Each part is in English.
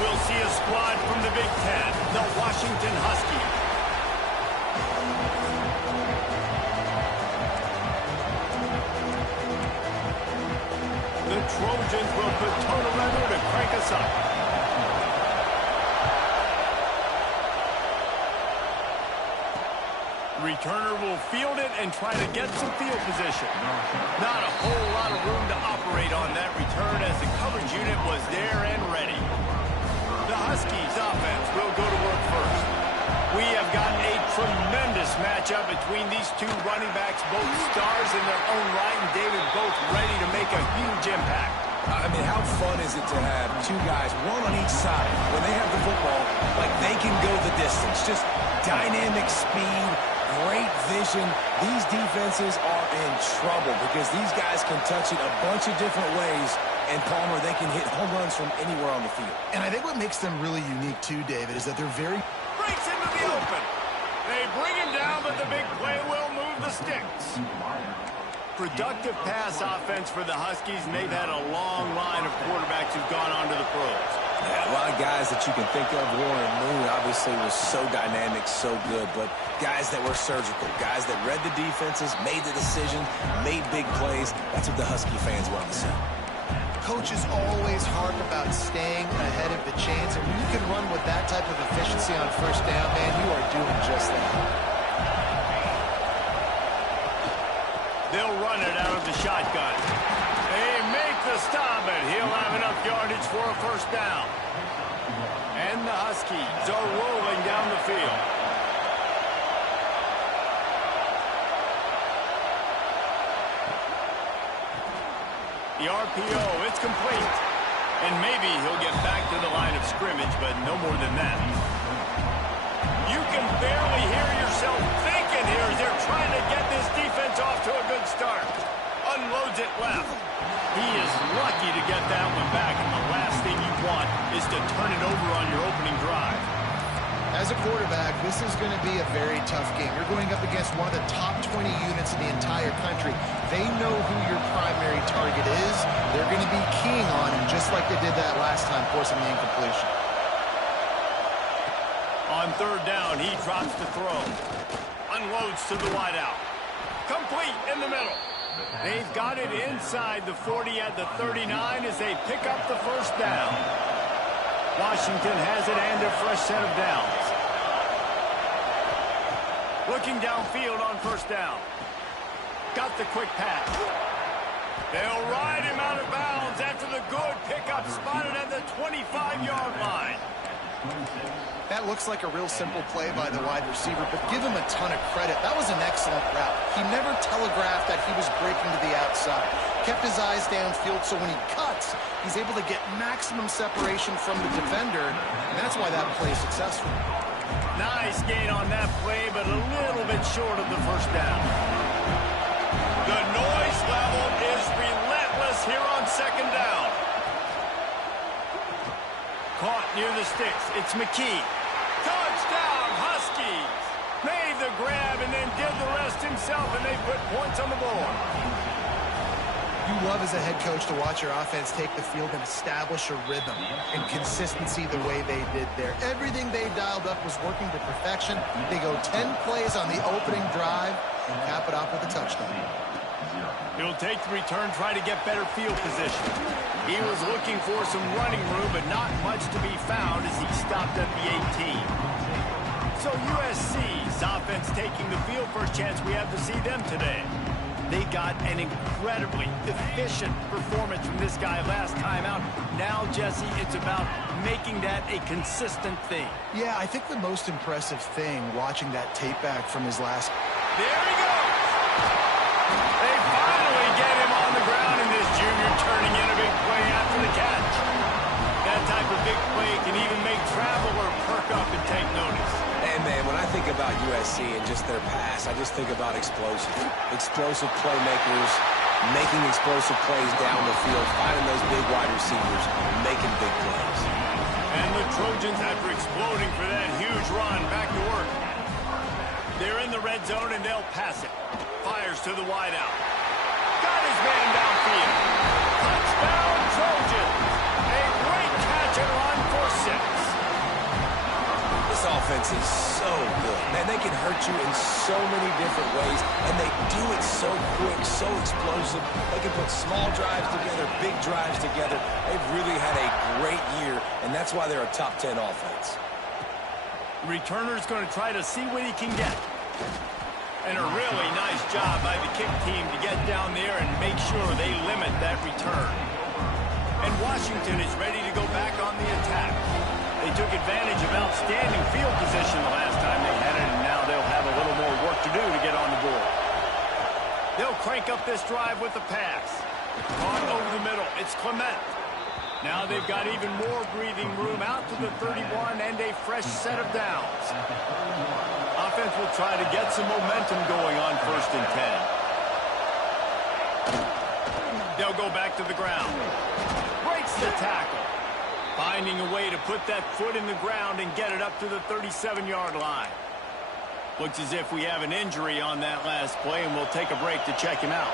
we'll see a squad from the Big Ten, the Washington Huskies. The Trojans will put total leather to crank us up. Returner will field it and try to get some field position. Not a whole lot of room to operate on that return as the coverage unit was there and ready. The Huskies offense will go to work first. We have got a tremendous matchup between these two running backs, both stars in their own right, and David, both ready to make a huge impact. I mean, how fun is it to have two guys, one on each side, when they have the football, like they can go the distance. Just dynamic speed, great vision. These defenses are in trouble because these guys can touch it a bunch of different ways. And, Palmer, they can hit home runs from anywhere on the field. And I think what makes them really unique, too, David, is that they're very... Breaks into the open. They bring him down, but the big play will move the sticks. Productive pass offense for the Huskies, and they've had a long line of quarterbacks who've gone on to the pros. Yeah, a lot of guys that you can think of. Warren Moon obviously was so dynamic, so good, but guys that were surgical, guys that read the defenses, made the decision, made big plays. That's what the Husky fans want to see. Coaches always harp about staying ahead of the chains, and when you can run with that type of efficiency on first down, man, you are doing just that. They'll run it out of the shotgun. They make the stop, and he'll have enough yardage for a first down. And the Huskies are rolling down the field. The RPO, it's complete. And maybe he'll get back to the line of scrimmage, but no more than that. You can barely hear yourself thinking here as they're trying to get this defense off to a good start. Unloads it left. He is lucky to get that one back, and the last thing you want is to turn it over on your opening drive. As a quarterback, this is going to be a very tough game. You're going up against one of the top 20 units in the entire country. They know who your primary target is. They're going to be keying on him just like they did that last time, forcing the incompletion. On third down, he drops to throw. Unloads to the wideout. Complete in the middle. They've got it inside the 40 at the 39 as they pick up the first down. Washington has it and a fresh set of downs. Looking downfield on first down. Got the quick pass. They'll ride him out of bounds after the good pickup spotted at the 25-yard line. That looks like a real simple play by the wide receiver, but give him a ton of credit. That was an excellent route. He never telegraphed that he was breaking to the outside. Kept his eyes downfield, so when he cuts, he's able to get maximum separation from the defender, and that's why that play is successful. Nice gain on that play, but a little bit short of the first down. The noise level is relentless here on second down. Caught near the sticks. It's McKee. Touchdown, Huskies. Made the grab and then did the rest himself, and they put points on the board. You love as a head coach to watch your offense take the field and establish a rhythm and consistency the way they did there. Everything they dialed up was working to perfection. They go 10 plays on the opening drive and cap it off with a touchdown. He'll take the return, try to get better field position. He was looking for some running room, but not much to be found as he stopped at the 18. So USC's offense taking the field. First chance we have to see them today. They got an incredibly efficient performance from this guy last time out. Now, Jesse, it's about making that a consistent thing. Yeah, I think the most impressive thing watching that tape back from his last... There he goes! They finally get him on the ground, and this junior turning in a big play after the catch. That type of big play can even make traveler perk up and take notice. And, man, when I think about USC and just their pass, I just think about explosive. Explosive playmakers, making explosive plays down the field, finding those big wide receivers, making big plays. And the Trojans, after exploding for that huge run, back to work. They're in the red zone, and they'll pass it. Fires to the wideout. Got his man downfield. Touchdown, Trojans. A great catch and run for 6. offense is so good. Man, they can hurt you in so many different ways, and they do it so quick, so explosive. They can put small drives together, big drives together. They've really had a great year, and that's why they're a top 10 offense. The returner's going to try to see what he can get. And a really nice job by the kick team to get down there and make sure they limit that return. And Washington is ready to go back on the attack. They took advantage of outstanding field position the last time they had it, and now they'll have a little more work to do to get on the board. They'll crank up this drive with the pass. Caught over the middle. It's Clement. Now they've got even more breathing room out to the 31 and a fresh set of downs. Offense will try to get some momentum going on 1st and 10. They'll go back to the ground. Breaks the tackle. Finding a way to put that foot in the ground and get it up to the 37-yard line. Looks as if we have an injury on that last play, and we'll take a break to check him out.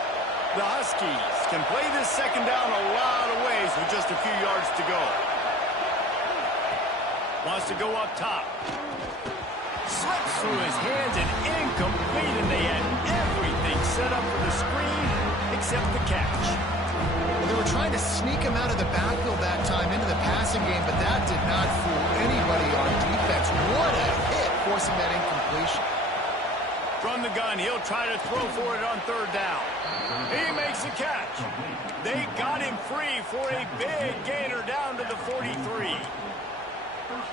The Huskies can play this second down a lot of ways with just a few yards to go. Wants to go up top. Slips through his hands and incomplete, and they had everything set up for the screen except the catch. Well, they were trying to sneak him out of the backfield that time into the passing game, but that did not fool anybody on defense. What a hit, forcing that incompletion. From the gun, he'll try to throw for it on 3rd down. He makes the catch. They got him free for a big gainer down to the 43.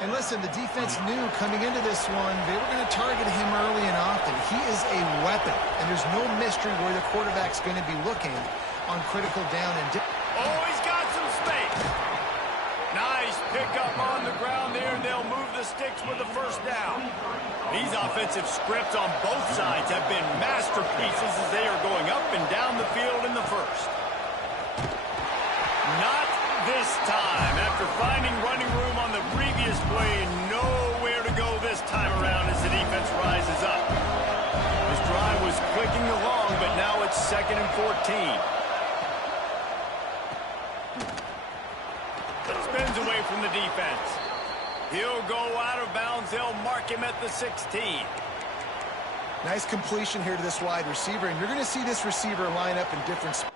And listen, the defense knew coming into this one, they were going to target him early and often. He is a weapon, and there's no mystery where the quarterback's going to be looking on critical down. Oh, he's got some space. Nice pickup on the ground there, and they'll move the sticks with the 1st down. These offensive scripts on both sides have been masterpieces as they are going up and down the field in the 1st. Not this time. After finding running room on the previous play, nowhere to go this time around as the defense rises up. This drive was clicking along, but now it's 2nd and 14. Spins away from the defense. He'll go out of bounds. They'll mark him at the 16. Nice completion here to this wide receiver, and you're going to see this receiver line up in different spots.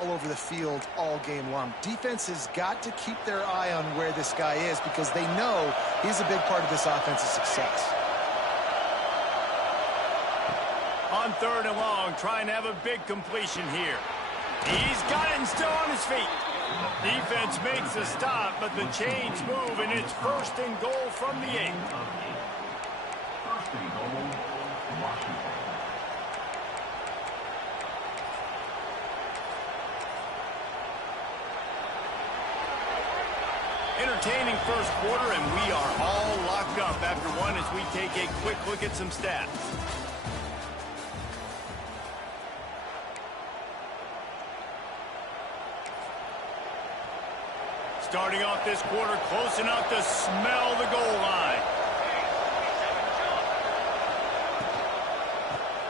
All over the field all game long. Defense has got to keep their eye on where this guy is because they know he's a big part of this offense's success. On 3rd and long, trying to have a big completion here. He's got it and still on his feet. Defense makes a stop, but the chains move, and it's 1st and goal from the 8. Entertaining 1st quarter, and we are all locked up after one as we take a quick look at some stats. Starting off this quarter, close enough to smell the goal line.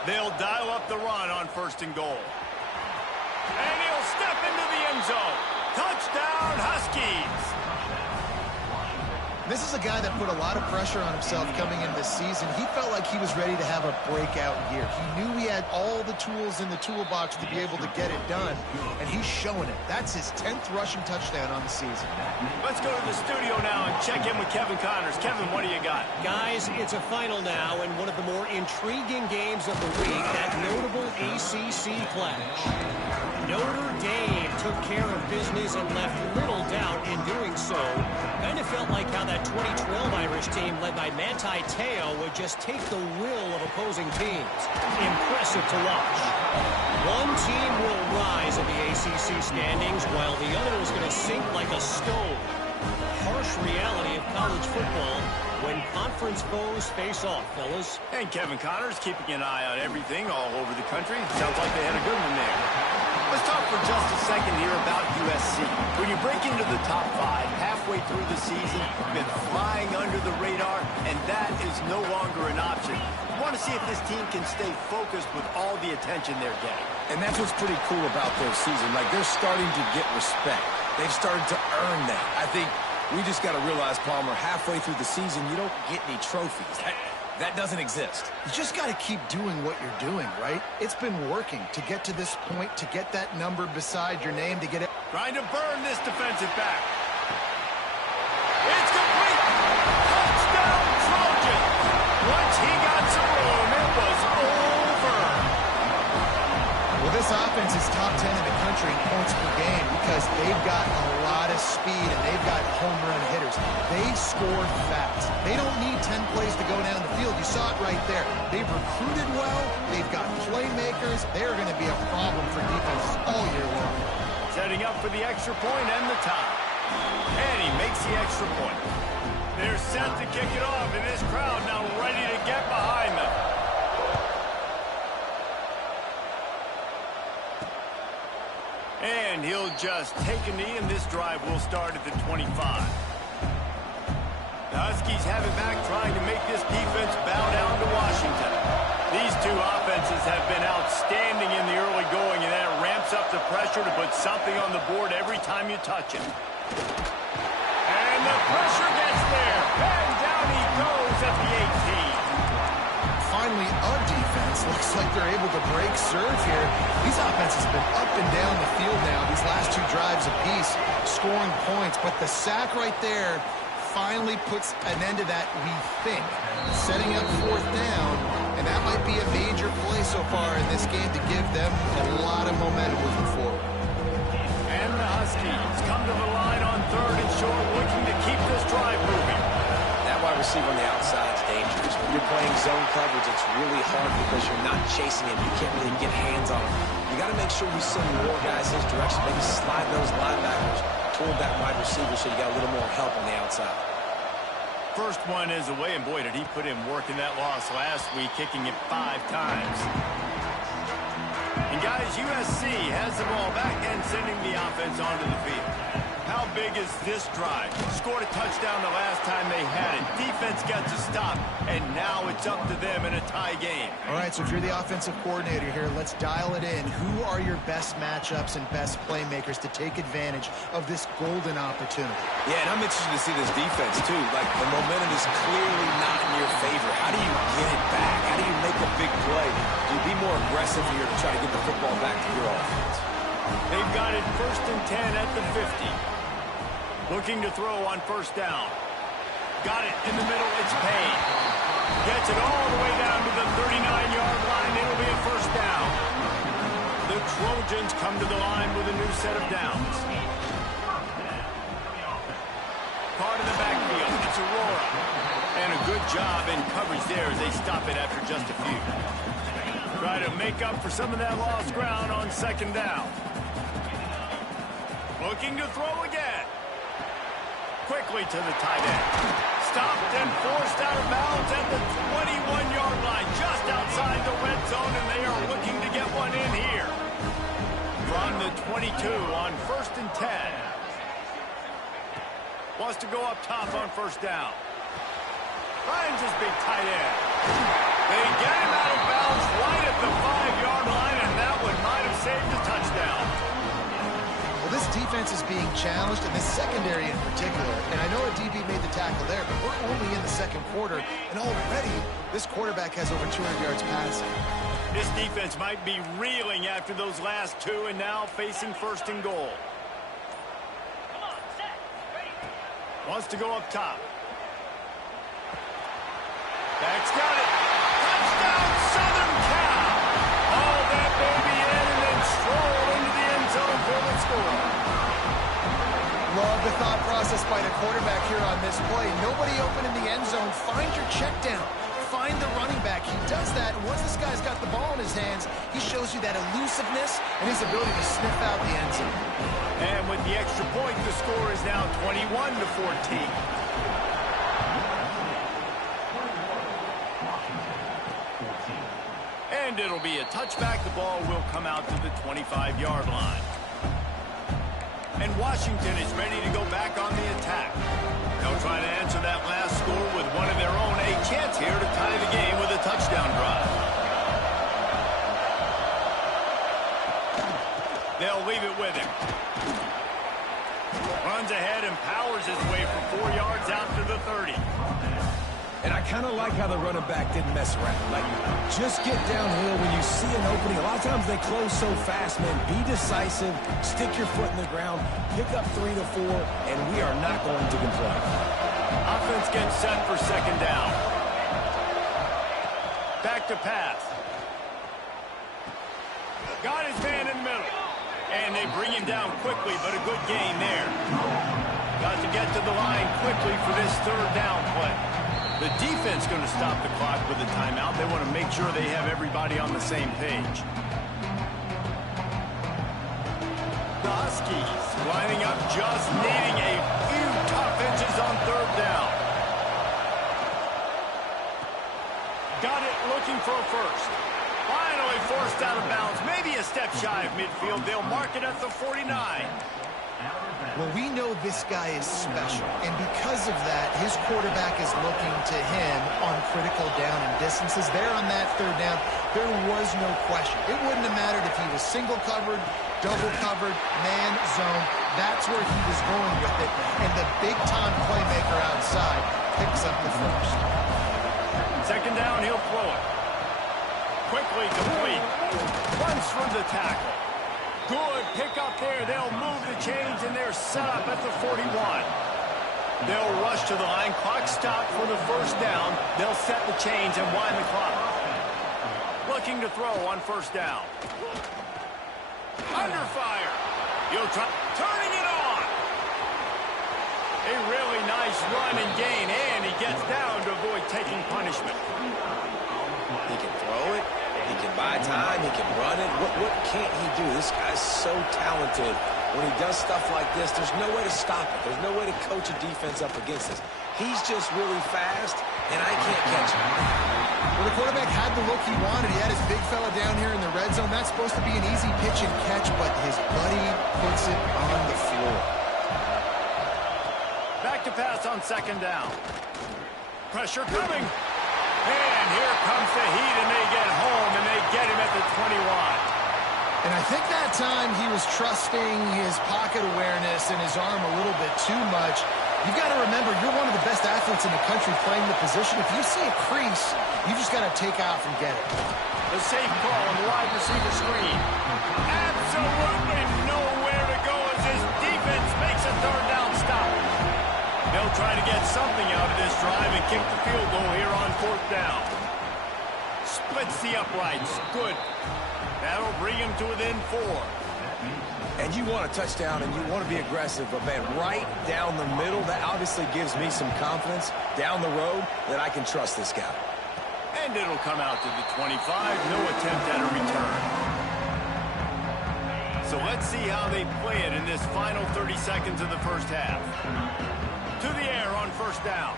They'll dial up the run on 1st and goal. And he'll step into the end zone. Touchdown, Huskies. This is a guy that put a lot of pressure on himself coming in this season. He felt like he was ready to have a breakout year. He knew he had all the tools in the toolbox to be able to get it done, and he's showing it. That's his 10th rushing touchdown on the season. Let's go to the studio now and check in with Kevin Connors. Kevin, what do you got? Guys, it's a final now, and one of the more intriguing games of the week, that notable ACC clash. Notre Dame took care of business and left little doubt in doing so. Kind of felt like how that 2012 Irish team led by Manti Te'o would just take the will of opposing teams. Impressive to watch. One team will rise in the ACC standings while the other is going to sink like a stone. Harsh reality of college football when conference foes face off, fellas. And Kevin Connors keeping an eye on everything all over the country. Sounds like they had a good one there. Let's talk for just a second here about USC. When you break into the top 5 halfway through the season, been flying under the radar, and that is no longer an option. You want to see if this team can stay focused with all the attention they're getting. And that's what's pretty cool about their season. Like, they're starting to get respect. They've started to earn that. I think we just got to realize, Palmer, halfway through the season, you don't get any trophies. That doesn't exist. You just got to keep doing what you're doing, right? It's been working to get to this point, to get that number beside your name, to get it. Trying to burn this defensive back. It's complete. Touchdown, Trojans. Once he got some room, it was over. Well, this offense is top 10 in the country in points per game because they've got a lot of speed and they've got home run hitters. They score fast. They don't need 10 plays to go down the field. You saw it right there. They've recruited well. They've got playmakers. They're going to be a problem for defenses all year long. Setting up for the extra point and the tie. And he makes the extra point. They're set to kick it off, and this crowd now ready to get behind them. And he'll just take a knee, and this drive will start at the 25. The Huskies have it back, trying to make this defense bow down to Washington. These two offenses have been outstanding in the early going, and that ramps up the pressure to put something on the board every time you touch it. And the pressure gets there, and down he goes at the 18. Finally, a defense looks like they're able to break serve here. These offenses have been up and down the field now, these last 2 drives apiece, scoring points. But the sack right there finally puts an end to that, we think. Setting up 4th down, and that might be a major play so far in this game to give them a lot of momentum moving forward. And the Huskies come to the line on 3rd and short, looking to keep this drive moving. That wide receiver on the outside is dangerous. When you're playing zone coverage, it's really hard because you're not chasing him. You can't really get hands on him. You got to make sure we send more guys his direction. Maybe slide those linebackers toward that wide receiver so you got a little more help on the outside. First one is away, and boy, did he put in work in that loss last week, kicking it 5 times. And guys, USC has the ball back and sending the offense onto the field. How big is this drive? Scored a touchdown the last time they had it. Defense got to stop, and now it's up to them in a tie game. All right, so if you're the offensive coordinator here, let's dial it in. Who are your best matchups and best playmakers to take advantage of this golden opportunity? Yeah, and I'm interested to see this defense, too. Like, the momentum is clearly not in your favor. How do you get it back? How do you make a big play? Do you be more aggressive here to try to get the football back to your offense? They've got it 1st and 10 at the 50. Looking to throw on 1st down. Got it in the middle. It's Payne. Gets it all the way down to the 39-yard line. It'll be a 1st down. The Trojans come to the line with a new set of downs. Part of the backfield. It's Aurora. And a good job in coverage there as they stop it after just a few. Try to make up for some of that lost ground on 2nd down. Looking to throw again. Quickly to the tight end. Stopped and forced out of bounds at the 21-yard line, just outside the red zone, and they are looking to get one in here. From the 22 on 1st and 10. Wants to go up top on 1st down. Finds his big tight end. They get him out of bounds right at the 5-yard line, and that one might have saved the touchdown. Well, this defense is being challenged, and this secondary in particular. And I know a DB made the tackle there, but we're only in the second quarter, and already this quarterback has over 200 yards passing. This defense might be reeling after those last two, and now facing first and goal. Wants to go up top. Back's got it. Touchdown, Southern Cal. All that baby in and then stroll into the end zone for the score. Love the thought process by the quarterback here on this play. Nobody open in the end zone. Find your check down. Find the running back. He does that, and once this guy's got the ball in his hands, he shows you that elusiveness and his ability to sniff out the end zone. And with the extra point, the score is now 21-14. And it'll be a touchback. The ball will come out to the 25-yard line. And Washington is ready to go back on the attack. They'll try to answer that last score with one of their own. A chance here to tie the game with a touchdown drive. They'll leave it with him. Runs ahead and powers his way for 4 yards out to the 30. And I kind of like how the running back didn't mess around. Like, just get downhill when you see an opening. A lot of times they close so fast, man. Be decisive, stick your foot in the ground, pick up 3 to 4, and we are not going to complain. Offense gets set for second down. Back to pass. Got his man in the middle. And they bring him down quickly, but a good gain there. Got to get to the line quickly for this third down play. The defense going to stop the clock with a timeout. They want to make sure they have everybody on the same page. The Huskies lining up, just needing a few tough inches on third down. Got it, looking for a first. Finally forced out of bounds. Maybe a step shy of midfield. They'll mark it at the 49. Well, we know this guy is special, and because of that, his quarterback is looking to him on critical down and distances. There on that third down, there was no question. It wouldn't have mattered if he was single covered, double covered, man, zone. That's where he was going with it, and the big-time playmaker outside picks up the first. Second down, he'll throw it. Quickly complete. Runs through the tackle. Good pick up there. They'll move the chains, and they're set up at the 41. They'll rush to the line. Clock stopped for the first down. They'll set the chains and wind the clock. Looking to throw on first down. Under fire. He'll try turning it on. A really nice run and gain, and he gets down to avoid taking punishment. He can throw it. He can buy time. He can run it. What can't he do? This guy's so talented. When he does stuff like this, there's no way to stop it. There's no way to coach a defense up against this. He's just really fast, and I can't catch him. Well, the quarterback had the look he wanted. He had his big fella down here in the red zone. That's supposed to be an easy pitch and catch, but his buddy puts it on the floor. Back to pass on second down. Pressure coming. And here comes the heat, and they get home, and they get him at the 21. And I think that time he was trusting his pocket awareness and his arm a little bit too much. You've got to remember, you're one of the best athletes in the country playing the position. If you see a crease, you just got to take off and get it. The safe call on the wide receiver screen. Absolutely nowhere to go as this defense makes a third down stop. They'll try to get something out of this drive and kick the field goal here on fourth down. Splits the uprights. Good. That'll bring him to within 4. And you want a touchdown, and you want to be aggressive, but, man, right down the middle, that obviously gives me some confidence down the road that I can trust this guy. And it'll come out to the 25. No attempt at a return. So let's see how they play it in this final 30 seconds of the first half. To the air on first down.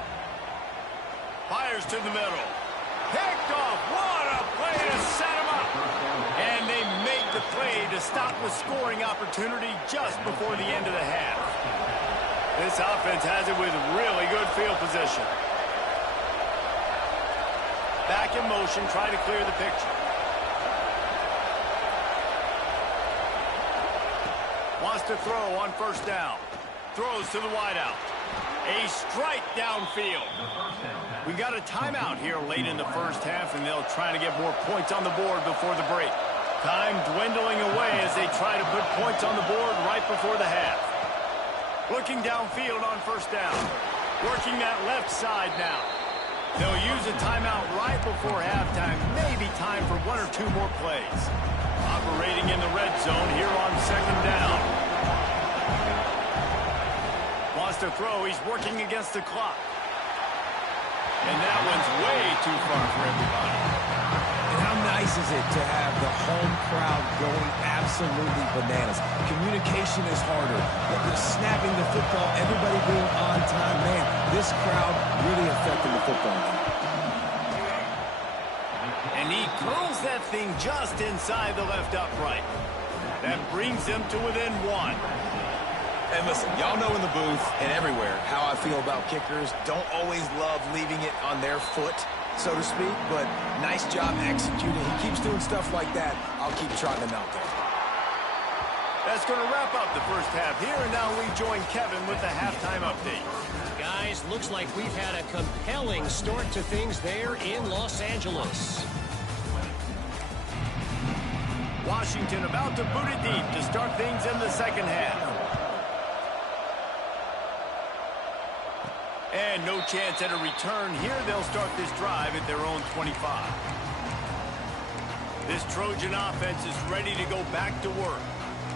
Fires to the middle. Picked off. What a play to set him up. And they make the play to stop the scoring opportunity just before the end of the half. This offense has it with really good field position. Back in motion, try to clear the picture. Wants to throw on first down. Throws to the wideout. A strike downfield. We got a timeout here late in the first half, and they'll try to get more points on the board before the break. Time dwindling away as they try to put points on the board right before the half. Looking downfield on first down. Working that left side now. They'll use a timeout right before halftime. Maybe time for one or two more plays. Operating in the red zone here on second down. Wants to throw. He's working against the clock. And that one's way too far for everybody. And how nice is it to have the home crowd going absolutely bananas? Communication is harder, but the snapping the football, everybody being on time, man, this crowd really affecting the football game. And he curls that thing just inside the left upright. That brings him to within one. And listen, y'all know in the booth and everywhere how I feel about kickers. Don't always love leaving it on their foot, so to speak, but nice job executing. He keeps doing stuff like that. I'll keep trotting him out there. That's going to wrap up the first half here, and now we join Kevin with the halftime update. Guys, looks like we've had a compelling start to things there in Los Angeles. Washington about to boot it deep to start things in the second half. And no chance at a return here. They'll start this drive at their own 25. This Trojan offense is ready to go back to work.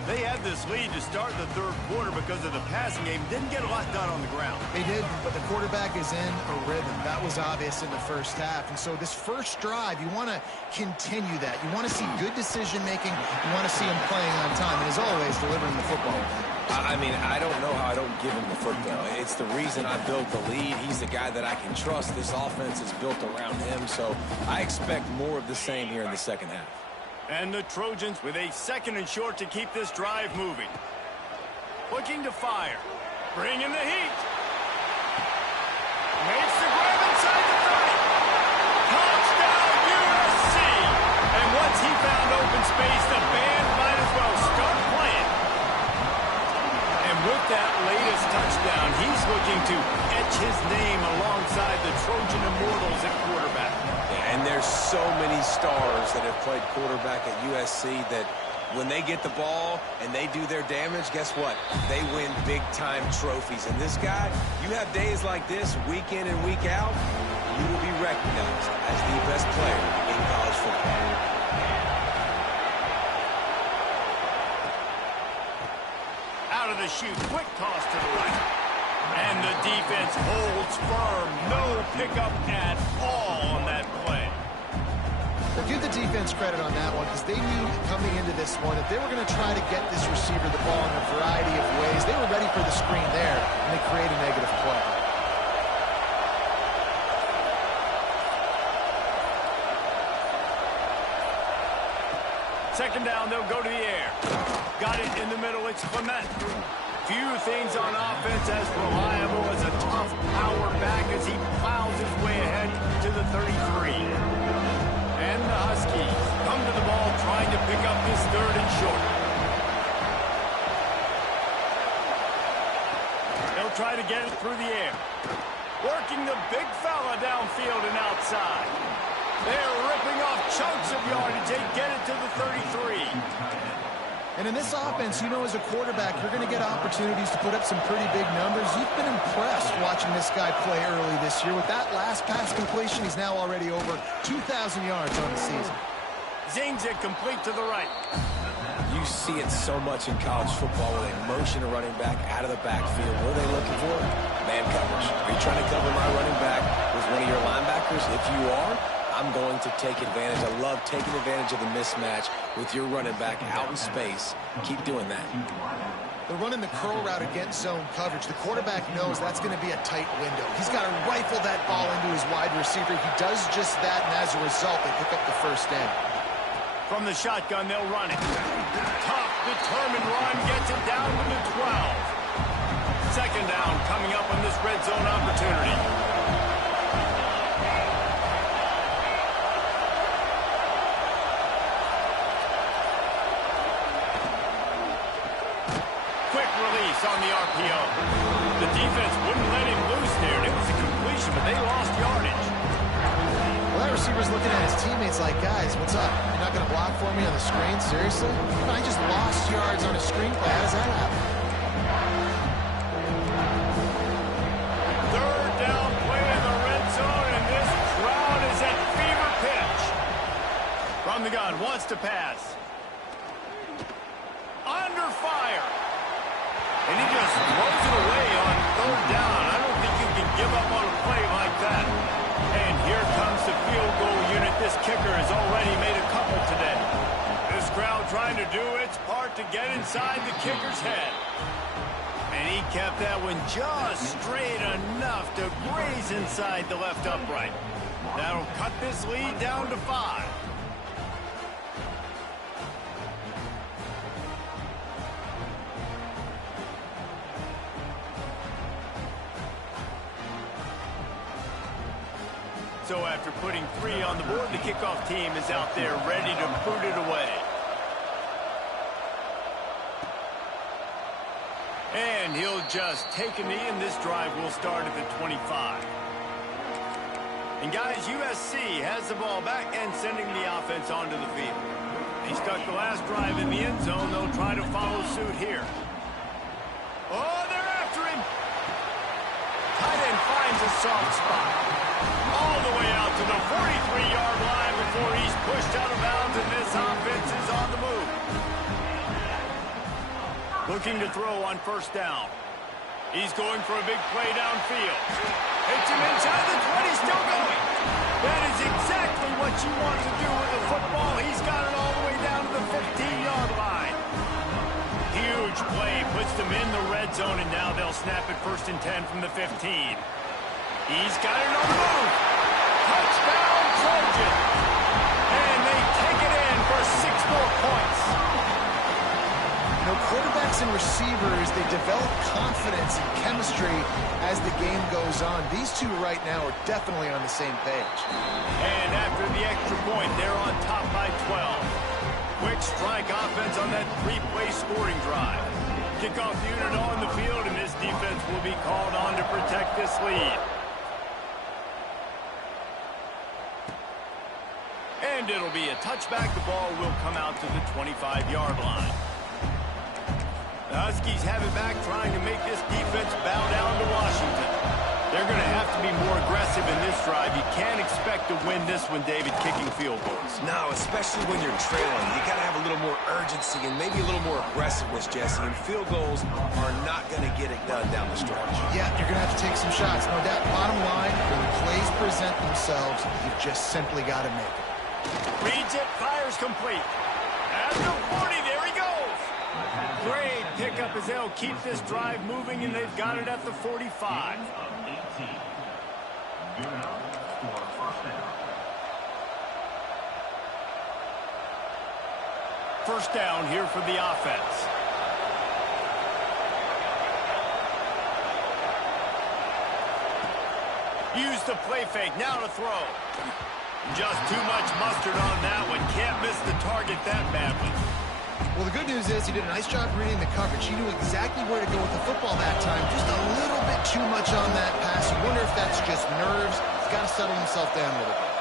They had this lead to start the third quarter because of the passing game. Didn't get a lot done on the ground. They did, but the quarterback is in a rhythm. That was obvious in the first half. And so this first drive, you want to continue that. You want to see good decision-making. You want to see him playing on time. And as always, delivering the football. I mean, I don't know how I don't give him the football. It's the reason I built the lead. He's the guy that I can trust. This offense is built around him, so I expect more of the same here in the second half. And the Trojans with a second and short to keep this drive moving. Looking to fire. Bringing the heat. Makes the grab inside the 30. Touchdown USC. And once he found open space, the band might as well start playing. And with that latest touchdown, he's looking to etch his name alongside the Trojan Immortals at quarterback. And there's so many stars that have played quarterback at USC that when they get the ball and they do their damage, guess what? They win big-time trophies. And this guy, you have days like this, week in and week out, you will be recognized as the best player in college football. Out of the chute, quick toss to the right. And the defense holds firm. No pickup at all on that play. Well, give the defense credit on that one because they knew coming into this one that they were going to try to get this receiver the ball in a variety of ways. They were ready for the screen there, and they create a negative play. Second down, they'll go to the air. Got it in the middle. It's Clement. Few things on offense as reliable as a tough power back as he plows his way ahead to the 33. And the Huskies come to the ball trying to pick up this third and short. They'll try to get it through the air. Working the big fella downfield and outside. They're ripping off chunks of yardage. They get it to the 33. And in this offense, you know, as a quarterback, you're going to get opportunities to put up some pretty big numbers. You've been impressed watching this guy play early this year. With that last pass completion, he's now already over 2,000 yards on the season. Zings it complete to the right. You see it so much in college football where they motion a running back out of the backfield. What are they looking for? Man coverage. Are you trying to cover my running back with one of your linebackers? If you are, I'm going to take advantage. I love taking advantage of the mismatch with your running back out in space. Keep doing that. They're running the curl route against zone coverage. The quarterback knows that's going to be a tight window. He's got to rifle that ball into his wide receiver. He does just that, and as a result, they pick up the first down. From the shotgun, they'll run it. Tough, determined run gets it down to the 12. Second down coming up on this red zone opportunity. They lost yardage. Well, that receiver's looking at his teammates like, guys, what's up? You're not going to block for me on the screen? Seriously? I just lost yards on a screen play. How does that happen? Third down play in the red zone, and this crowd is at fever pitch. From the gun, wants to pass. Under fire. And he just throws it away on third down. I don't think you can give up on a play like that. And here comes the field goal unit. This kicker has already made a couple today. This crowd trying to do its part to get inside the kicker's head. And he kept that one just straight enough to graze inside the left upright. That'll cut this lead down to 5. So after putting 3 on the board, the kickoff team is out there ready to boot it away. And he'll just take a knee, and this drive will start at the 25. And guys, USC has the ball back and sending the offense onto the field. He stuck the last drive in the end zone. They'll try to follow suit here. Oh, they're after him. Tight end finds a soft spot. All the way out to the 43-yard line before he's pushed out of bounds, and this offense is on the move. Looking to throw on first down. He's going for a big play downfield. Hits him inside the 20, still going. That is exactly what you want to do with the football. He's got it all the way down to the 15-yard line. Huge play, puts them in the red zone, and now they'll snap it 1st and 10 from the 15. He's got it on the move. Touchdown, Trojan. And they take it in for 6 more points. You know, quarterbacks and receivers, they develop confidence and chemistry as the game goes on. These two right now are definitely on the same page. And after the extra point, they're on top by 12. Quick strike offense on that 3-play scoring drive. Kickoff unit on the field, and this defense will be called on to protect this lead. And it'll be a touchback. The ball will come out to the 25-yard line. The Huskies have it back, trying to make this defense bow down to Washington. They're going to have to be more aggressive in this drive. You can't expect to win this one, David, kicking field goals. No, especially when you're trailing. You got to have a little more urgency and maybe a little more aggressiveness, Jesse. And field goals are not going to get it done down the stretch. Yeah, you're going to have to take some shots, no doubt. Bottom line, when the plays present themselves, you've just simply got to make it. Reads it, fires complete. At the 40, there he goes. Great pickup as they'll keep this drive moving, and they've got it at the 45. First down here for the offense. Use the play fake, now to throw. Just too much mustard on that one. Can't miss the target that badly. Well, the good news is he did a nice job reading the coverage. He knew exactly where to go with the football that time. Just a little bit too much on that pass. You wonder if that's just nerves. He's got to settle himself down a little bit.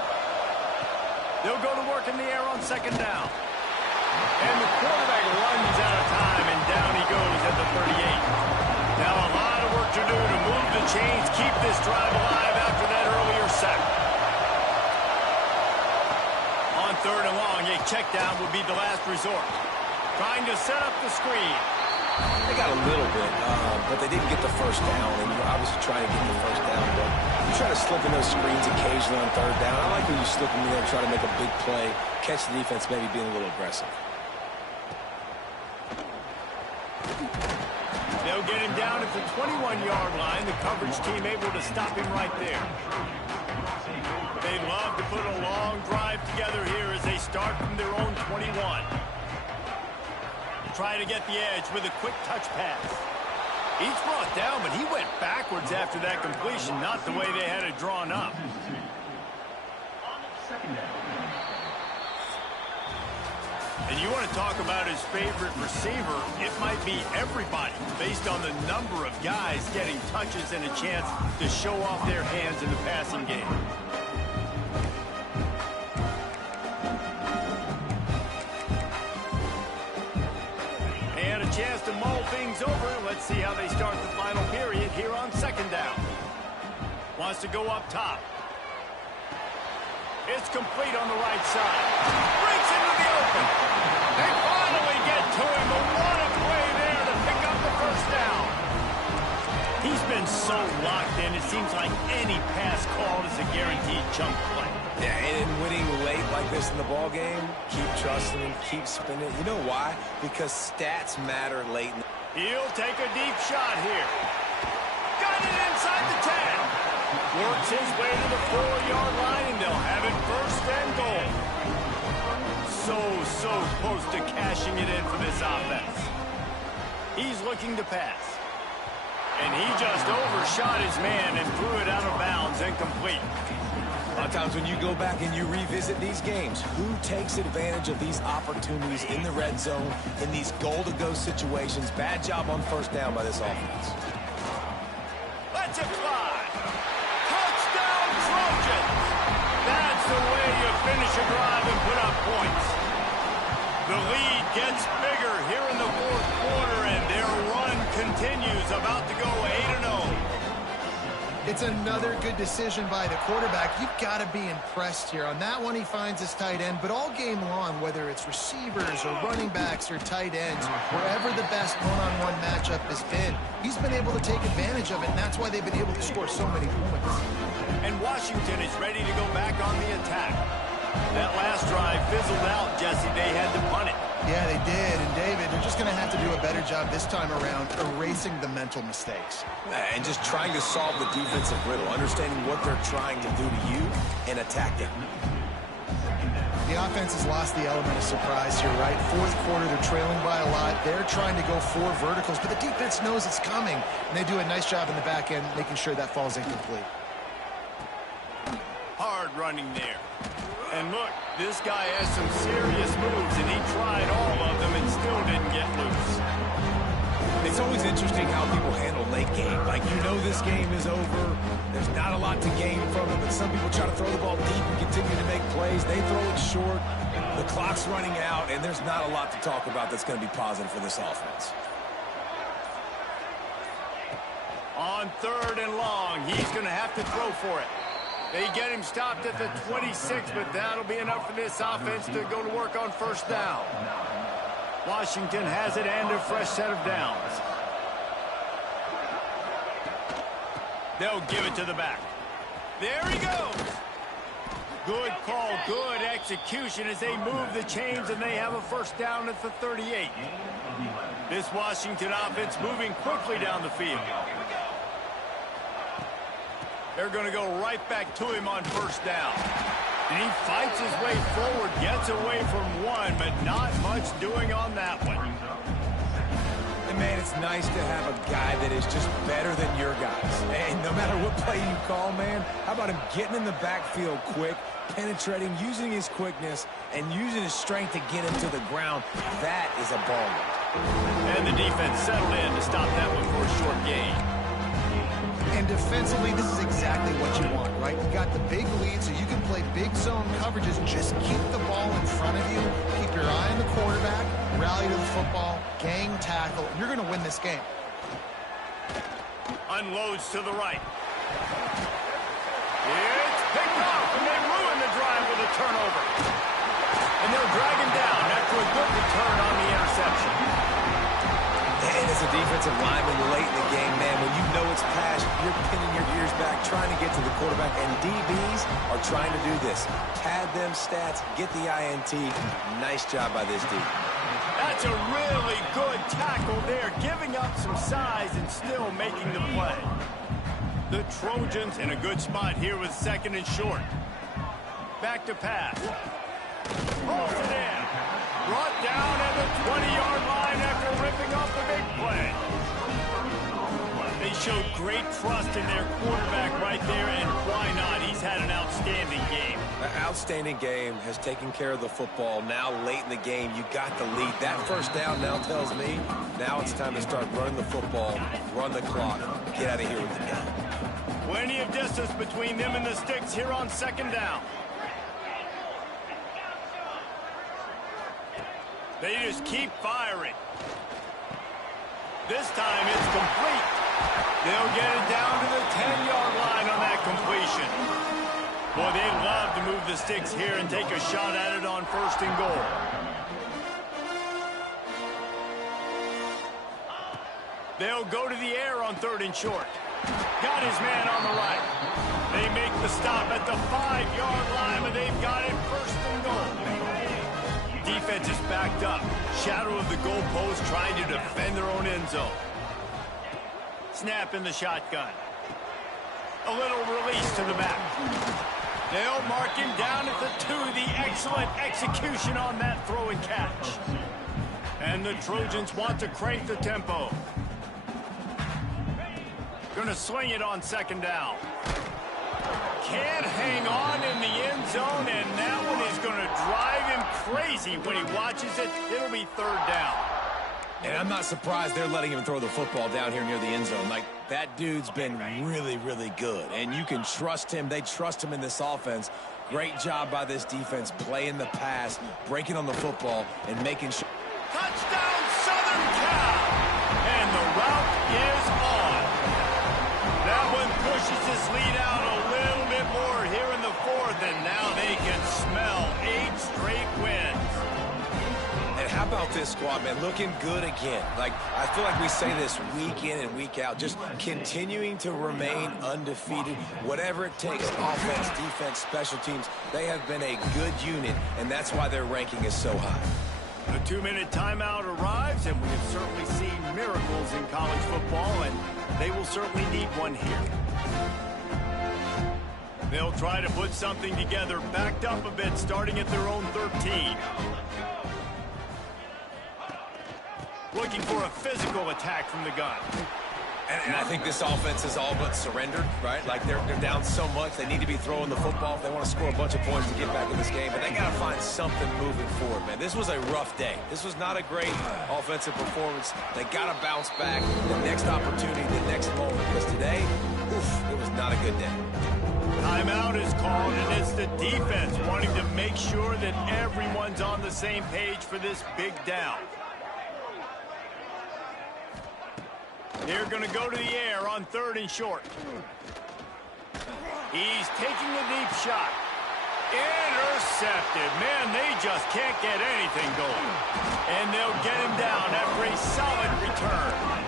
They'll go to work in the air on 2nd down. And the quarterback runs out of time, and down he goes at the 38. Now a lot of work to do to move the chains, keep this drive alive after that earlier sack. On 3rd and long, a check down would be the last resort. Trying to set up the screen. They got a little bit, but they didn't get the first down. And you're obviously trying to get the first down, but you try to slip in those screens occasionally on 3rd down. I like when you slip in there and try to make a big play, catch the defense maybe being a little aggressive. They'll get him down at the 21-yard line. The coverage team able to stop him right there. They'd love to put a long drive together here as they start from their own 21. Try to get the edge with a quick touch pass. He's brought down, but he went backwards after that completion, not the way they had it drawn up. And you want to talk about his favorite receiver, it might be everybody, based on the number of guys getting touches and a chance to show off their hands in the passing game. And a chance to mull things over. Let's see how they start the final period here on second down. Wants to go up top. It's complete on the right side. Breaks into the open. They finally get to him, but what a play there to pick up the first down. He's been so locked in, it seems like any pass called is a guaranteed chunk play. Yeah, and winning late like this in the ball game, keep trusting him, keep spinning. You know why? Because stats matter late. He'll take a deep shot here. Got it inside the 10. Works his way to the 4-yard line, and they'll have it first and goal. So close to cashing it in for this offense. He's looking to pass. And he just overshot his man and threw it out of bounds, incomplete. A lot of times when you go back and you revisit these games, who takes advantage of these opportunities in the red zone, in these goal-to-go situations? Bad job on first down by this offense. Let's it fly. Touchdown, Trojans. That's the way you finish a drive and put up points. The lead gets bigger here in the fourth quarter, and their run continues, about to go 8-0. It's another good decision by the quarterback. You've got to be impressed here. On that one, he finds his tight end, but all game long, whether it's receivers or running backs or tight ends, wherever the best one-on-one matchup has been, he's been able to take advantage of it, and that's why they've been able to score so many points. And Washington is ready to go back on the attack. That last drive fizzled out, Jesse. They had to punt it. Yeah, they did. And, David, they're just going to have to do a better job this time around erasing the mental mistakes. And just trying to solve the defensive riddle, understanding what they're trying to do to you and attack them. The offense has lost the element of surprise here, right? Fourth quarter, they're trailing by a lot. They're trying to go 4 verticals, but the defense knows it's coming. And they do a nice job in the back end making sure that falls incomplete. Hard running there. And look, this guy has some serious moves, and he tried all of them and still didn't get loose. It's always interesting how people handle late game. Like, you know this game is over. There's not a lot to gain from it, but some people try to throw the ball deep and continue to make plays. They throw it short. The clock's running out, and there's not a lot to talk about that's going to be positive for this offense. On 3rd and long, he's going to have to throw for it. They get him stopped at the 26, but that'll be enough for this offense to go to work on first down. Washington has it and a fresh set of downs. They'll give it to the back. There he goes. Good call, good execution as they move the chains, and they have a first down at the 38. This Washington offense moving quickly down the field. They're going to go right back to him on first down. And he fights his way forward, gets away from one, but not much doing on that one. And, man, it's nice to have a guy that is just better than your guys. And no matter what play you call, man, how about him getting in the backfield quick, penetrating, using his quickness, and using his strength to get him to the ground. That is a ball. And the defense settled in to stop that one for a short gain. And defensively, this is exactly what you want, right? You got the big lead, so you can play big zone coverages. Just keep the ball in front of you. Keep your eye on the quarterback. Rally to the football. Gang tackle. And you're going to win this game. Unloads to the right. It's picked off, and they ruin the drive with a turnover. And they'll drag him down after a good return on the interception. And as a defensive lineman late in the game, man, when you know it's past, you're pinning your ears back, trying to get to the quarterback, and DBs are trying to do this. Pad them stats, get the INT. Nice job by this D. That's a really good tackle there, giving up some size and still making the play. The Trojans in a good spot here with 2nd and short. Back to pass. Pulls it in. Brought down at the 20-yard line after ripping off the big play. They showed great trust in their quarterback right there, and why not? He's had an outstanding game. outstanding game, has taken care of the football. Now, late in the game, you got the lead. That first down now tells me now it's time to start running the football, run the clock, get out of here with the game. Plenty of distance between them and the sticks here on second down. They just keep firing. This time it's complete. They'll get it down to the 10-yard line on that completion. Boy, they'd love to move the sticks here and take a shot at it on 1st and goal. They'll go to the air on 3rd and short. Got his man on the right. They make the stop at the 5-yard line, but they've got it 1st and goal. Defense is backed up. Shadow of the goalpost trying to defend their own end zone. Snap in the shotgun. A little release to the back. They'll mark him down at the 2. The excellent execution on that throw and catch. And the Trojans want to crank the tempo. Going to swing it on 2nd down. Can't hang on in the end zone, and that one is going to drive him crazy when he watches it. It'll be 3rd down. And I'm not surprised they're letting him throw the football down here near the end zone. Like, that dude's been really, really good. And you can trust him. They trust him in this offense. Great job by this defense playing the pass, breaking on the football, and making sure. Touchdown, Southern Cal! And the route is on. That one pushes his lead out a little bit more here in the 4th, and now they can smell 8 straight wins. And how about this squad, man? Looking good again. Like, I feel like we say this week in and week out, just continuing to remain undefeated. Whatever it takes, offense, defense, special teams, they have been a good unit, and that's why their ranking is so high. A 2-minute timeout arrives, and we have certainly seen miracles in college football, and they will certainly need one here. They'll try to put something together, backed up a bit, starting at their own 13. Looking for a physical attack from the gun. And I think this offense is all but surrendered, right? Like, they're down so much, they need to be throwing the football if they want to score a bunch of points to get back in this game. But they got to find something moving forward, man. This was a rough day. This was not a great offensive performance. They got to bounce back the next opportunity, the next moment. Because today, it was not a good day. Timeout is called, and it's the defense wanting to make sure that everyone's on the same page for this big down. They're going to go to the air on 3rd and short. He's taking a deep shot. Intercepted. Man, they just can't get anything going. And they'll get him down after a solid return.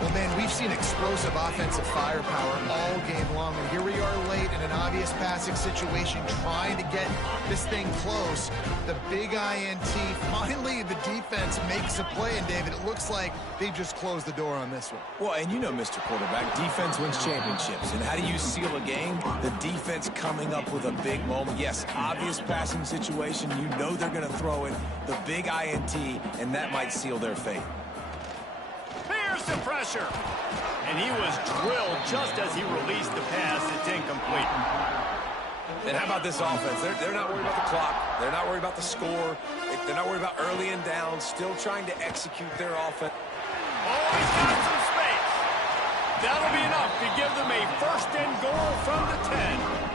Well, man, we've seen explosive offensive firepower all game long, and here we are late in an obvious passing situation trying to get this thing close. The big INT, finally the defense makes a play, and David, it looks like they just closed the door on this one. Well, and you know, Mr. Quarterback, defense wins championships. And how do you seal a game? The defense coming up with a big moment. Yes, obvious passing situation. You know they're going to throw it. The big INT, and that might seal their fate. Here's the pressure. And he was drilled just as he released the pass. It's incomplete. And how about this offense? They're not worried about the clock. They're not worried about the score. They're not worried about early and down. Still trying to execute their offense. Oh, he's got some space. That'll be enough to give them a 1st and goal from the 10.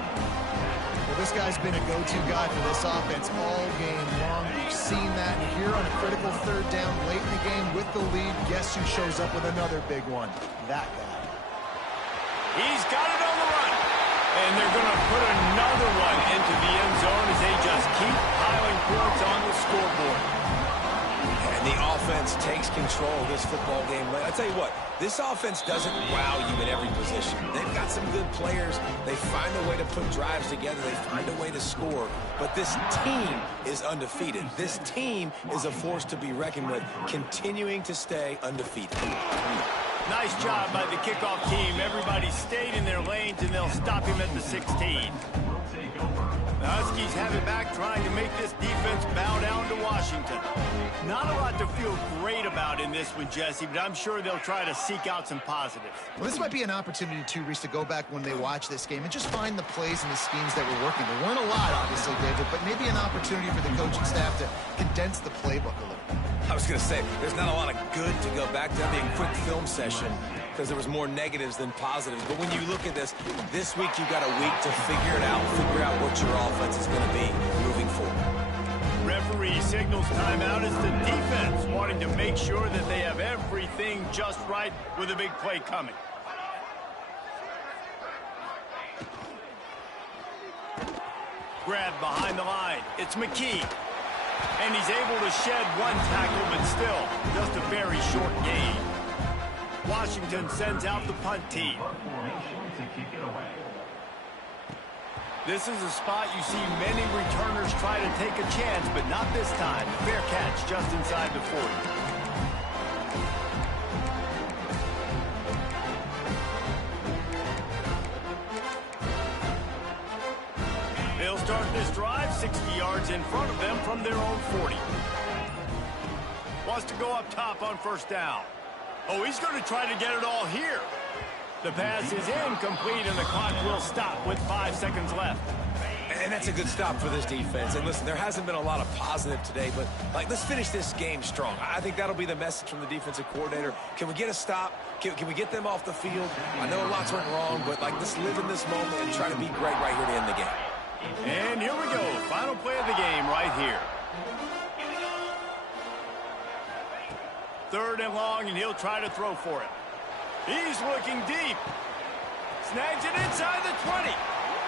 Well, this guy's been a go-to guy for this offense all game long. We've seen that here on a critical 3rd down late in the game with the lead. Guess who shows up with another big one? That guy. He's got it on the run. And they're going to put another one into the end zone as they just keep piling points on the scoreboard. And the offense takes control of this football game. I tell you what, this offense doesn't wow you in every position. They've got some good players. They find a way to put drives together. They find a way to score. But this team is undefeated. This team is a force to be reckoned with, continuing to stay undefeated. Nice job by the kickoff team. Everybody stayed in their lanes, and they'll stop him at the 16. The Huskies have it back, trying to make this defense bow down to Washington. Not a lot to feel great about in this one, Jesse, but I'm sure they'll try to seek out some positives. Well, this might be an opportunity, too, Reese, to go back when they watch this game and just find the plays and the schemes that were working. There weren't a lot, obviously, David, but maybe an opportunity for the coaching staff to condense the playbook a little. I was going to say, there's not a lot of good to go back to. That'd be a quick film session because there was more negatives than positives. But when you look at this week you've got a week to figure it out, figure out what your offense is going to be moving forward. Referee signals timeout as the defense wanting to make sure that they have everything just right with a big play coming. Grab behind the line. It's McKee. And he's able to shed one tackle, but still just a very short gain. Washington sends out the punt team. This is a spot you see many returners try to take a chance, but not this time. Fair catch just inside the 40. They'll start this drive 60 yards in front of them from their own 40. Wants to go up top on first down. Oh, he's going to try to get it all here. The pass is incomplete, and the clock will stop with 5 seconds left. And that's a good stop for this defense. And listen, there hasn't been a lot of positive today, but let's finish this game strong. I think that'll be the message from the defensive coordinator. Can we get a stop? Can we get them off the field? I know lots went wrong, but let's live in this moment and try to be great right here to end the game. And here we go. Final play of the game right here. 3rd and long, and he'll try to throw for it. He's looking deep. Snags it inside the 20.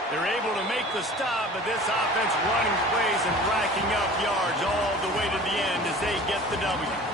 They're able to make the stop, but this offense running plays and racking up yards all the way to the end as they get the W.